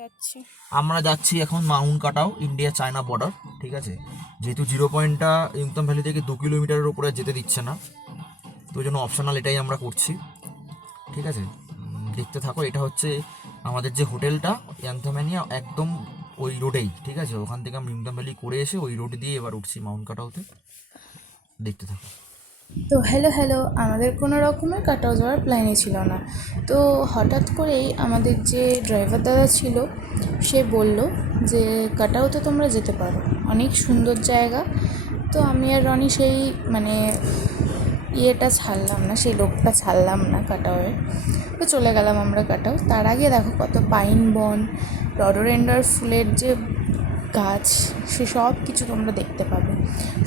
যাচ্ছি আমরা যাচ্ছি এখন মাউন্ট কাটাও, ইন্ডিয়া চায়না বর্ডার। ঠিক আছে, যেহেতু 0 পয়েন্টটা ইয়ংতাম ভ্যালি থেকে 2 কিলোমিটারের উপরে যেতে দিচ্ছে না, তো ওই জন্য অপশনাল এটাই আমরা করছি। ঠিক আছে, দেখতে থাকো। এটা হচ্ছে আমাদের যে হোটেলটা ইয়াংথাম্যানিয়া, একদম ওই রোডেই। ঠিক আছে, ওখান থেকে আমি ইয়ংতাম ভ্যালি করে এসে ওই রোড দিয়ে এবার উঠছি মাউন্ট কাটাওতে। দেখতে থাকো। তো হ্যালো, আমাদের কোনো রকমের কাটাও যাওয়ার প্ল্যানই ছিল না। তো হঠাৎ করেই আমাদের যে ড্রাইভার দাদা ছিল সে বলল যে কাটাওতে তোমরা যেতে পারো, অনেক সুন্দর জায়গা। তো আমি আর রনি সেই সেই লোকটা ছাড়লাম না কাটাওয়ে। তো চলে গেলাম আমরা কাটাও। তার আগে দেখো কত পাইন বন, রডোডেন্ড্রন ফুলের যে গাছ, সে সব কিছু তোমরা দেখতে পাবে।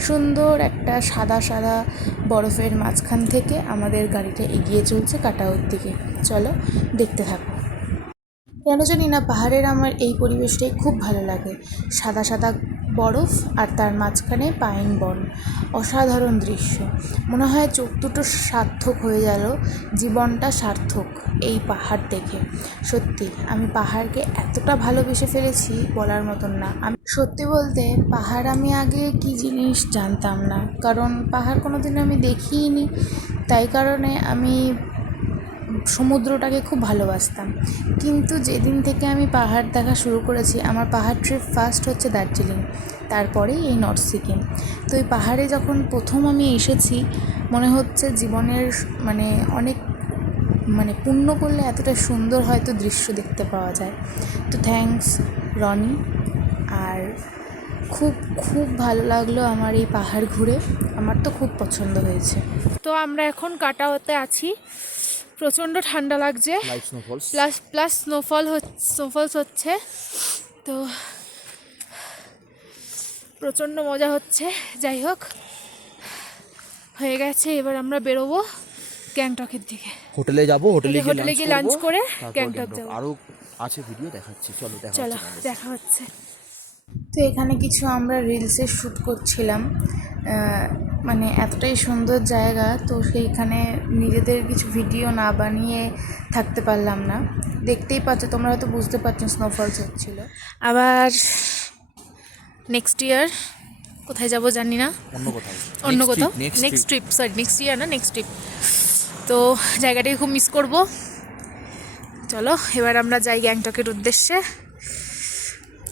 সুন্দর একটা সাদা সাদা বরফের মাঝখান থেকে আমাদের গাড়িটা এগিয়ে চলছে কাটাওর দিকে। চলো দেখতে থাকো। কেন জানি না পাহাড়ের আমার এই পরিবেশটাই খুব ভালো লাগে। সাদা সাদা বরফ আর তার মাঝখানে পাইন বন, অসাধারণ দৃশ্য। মনে হয় চোখ দুটো সার্থক হয়ে গেল, জীবনটা সার্থক এই পাহাড় দেখে। সত্যি আমি পাহাড়কে এতটা ভালোবেসে ফেলেছি বলার মতন না। আমি সত্যি বলতে পাহাড় আমি আগে কী জিনিস জানতাম না, কারণ পাহাড় কোনো দিন আমি দেখিইনি। তাই কারণে আমি সমুদ্রটাকে খুব ভালোবাসতাম। কিন্তু যেদিন থেকে আমি পাহাড় দেখা শুরু করেছি, আমার পাহাড় ট্রিপ ফার্স্ট হচ্ছে দার্জিলিং, তারপরেই এই নর্থ সিকিম। তো এই পাহাড়ে যখন প্রথম আমি এসেছি, মনে হচ্ছে জীবনের অনেক পুণ্য করলে এতটা সুন্দর হয়তো দৃশ্য দেখতে পাওয়া যায়। তো থ্যাঙ্কস রনি। আর খুব খুব ভালো লাগলো আমার এই পাহাড় ঘুরে, আমার তো খুব পছন্দ হয়েছে। তো আমরা এখন কাটাওতে আছি, প্রচণ্ড ঠান্ডা লাগছে, প্লাস স্নোফলস হচ্ছে। তো প্রচণ্ড মজা হচ্ছে। যাই হোক, হয়ে গেছে, এবার আমরা বেরোবো গ্যাংটকের দিকে। হোটেলে যাবো, হোটেলে গিয়ে লাঞ্চ করে গ্যাংটক যাবো। আরো আছে ভিডিও দেখাচ্ছি, চলো দেখা হচ্ছে। তো এখানে কিছু আমরা রিলসের শ্যুট করছিলাম, এতটাই সুন্দর জায়গা, তো সেইখানে নিজেদের কিছু ভিডিও না বানিয়ে থাকতে পারলাম না। দেখতেই পাচ্ছ, তোমরা হয়তো বুঝতে পারছো স্নোফলস হচ্ছিল। আবার নেক্সট ইয়ার কোথায় যাব জানি না, অন্য কোথাও নেক্সট ট্রিপ। তো জায়গাটাকে খুব মিস করব। চলো এবার আমরা যাই গ্যাংটকের উদ্দেশ্যে।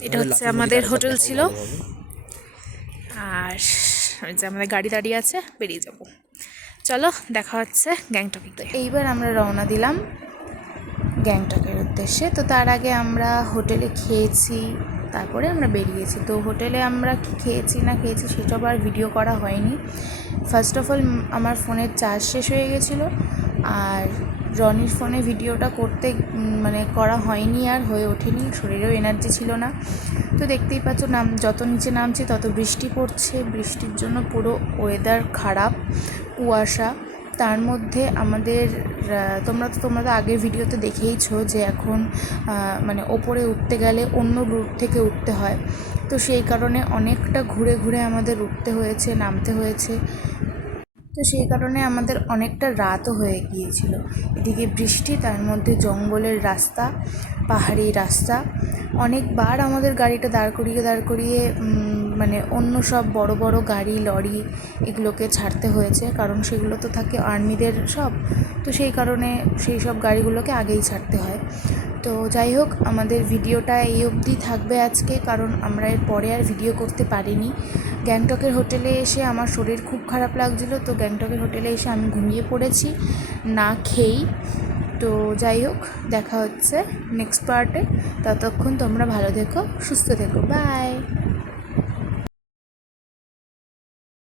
এটা হচ্ছে আমাদের হোটেল ছিল, আর যে আমাদের গাড়ি দাঁড়িয়ে আছে, বেরিয়ে যাব। চলো দেখা হচ্ছে গ্যাংটকে। এইবার আমরা রওনা দিলাম গ্যাংটকের উদ্দেশ্যে। তো তার আগে আমরা হোটেলে খেয়েছি, তারপরে আমরা বেরিয়েছি। তো হোটেলে আমরা কি খেয়েছি না খেয়েছি সেসব আর ভিডিও করা হয়নি। ফার্স্ট অফ অল আমার ফোনের চার্জ শেষ হয়ে গেছিলো, আর রনির ফোনে ভিডিওটা করা হয়নি, আর হয়ে ওঠেনি, শরীরেও এনার্জি ছিল না। তো দেখতেই পাচ্ছ, যত নিচে নামছি তত বৃষ্টি পড়ছে। বৃষ্টির জন্য পুরো ওয়েদার খারাপ, কুয়াশা। তার মধ্যে আমাদের তোমরা তো আগের ভিডিওতে দেখেইছো যে এখন ওপরে উঠতে গেলে অন্য রুট থেকে উঠতে হয়। তো সেই কারণে অনেকটা ঘুরে ঘুরে আমাদের উঠতে হয়েছে, নামতে হয়েছে। তো সেই কারণে আমাদের অনেকটা রাতও হয়ে গিয়েছিল। এদিকে বৃষ্টি, তার মধ্যে জঙ্গলের রাস্তা, পাহাড়ি রাস্তা। অনেকবার আমাদের গাড়িটা দাঁড় করিয়ে অন্য সব বড় বড় গাড়ি, লরি এগুলোকে ছাড়তে হয়েছে, কারণ সেগুলো তো থাকে আর্মিদের সব। তো সেই কারণে সেই সব গাড়িগুলোকে আগেই ছাড়তে হয়। তো যাই হোক, আমাদের ভিডিওটা এই অবধি থাকবে আজকে, কারণ আমরা এর পরে আর ভিডিও করতে পারিনি। গ্যাংটকের হোটেলে এসে আমার শরীর খুব খারাপ লাগছিলো, তো গ্যাংটকের হোটেলে এসে আমি ঘুমিয়ে পড়েছি না খেয়েই। তো যাই হোক, দেখা হচ্ছে নেক্সট পার্টে। ততক্ষণ তোমরা ভালো থেকো, সুস্থ থেকো, বাই।